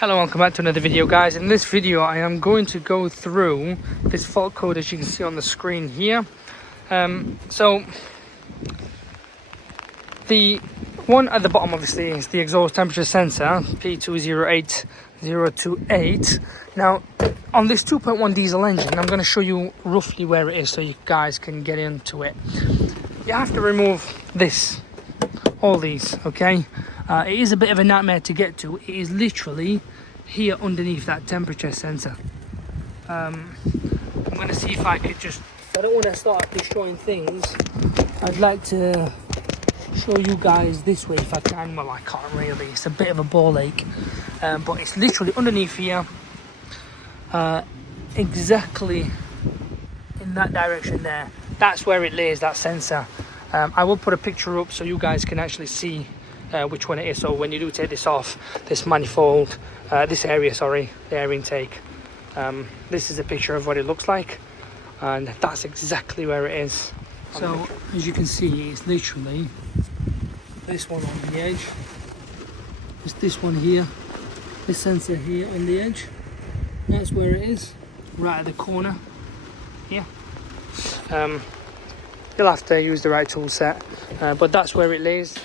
Hello, welcome back to another video, guys. In this video I am going to go through this fault code as you can see on the screen here. So the one at the bottom obviously is the exhaust temperature sensor P208028. Now on this 2.1 diesel engine I'm going to show you roughly where it is so you guys can get into it. You have to remove this, all these, okay? It is a bit of a nightmare to get to. It is literally here underneath that temperature sensor. I'm going to see if I could just, I don't want to start destroying things. I'd like to show you guys this way if I can. Well, I can't really, it's a bit of a ball ache, but it's literally underneath here, exactly in that direction there. That's where it lays, that sensor. I will put a picture up so you guys can actually see which one it is. So when you do take this off, this manifold, this area, sorry, the air intake, this is a picture of what it looks like, and that's exactly where it is. So as you can see, it's literally this one on the edge, it's this one here, this sensor here on the edge, that's where it is, right at the corner here. You'll have to use the right tool set, but that's where it lays.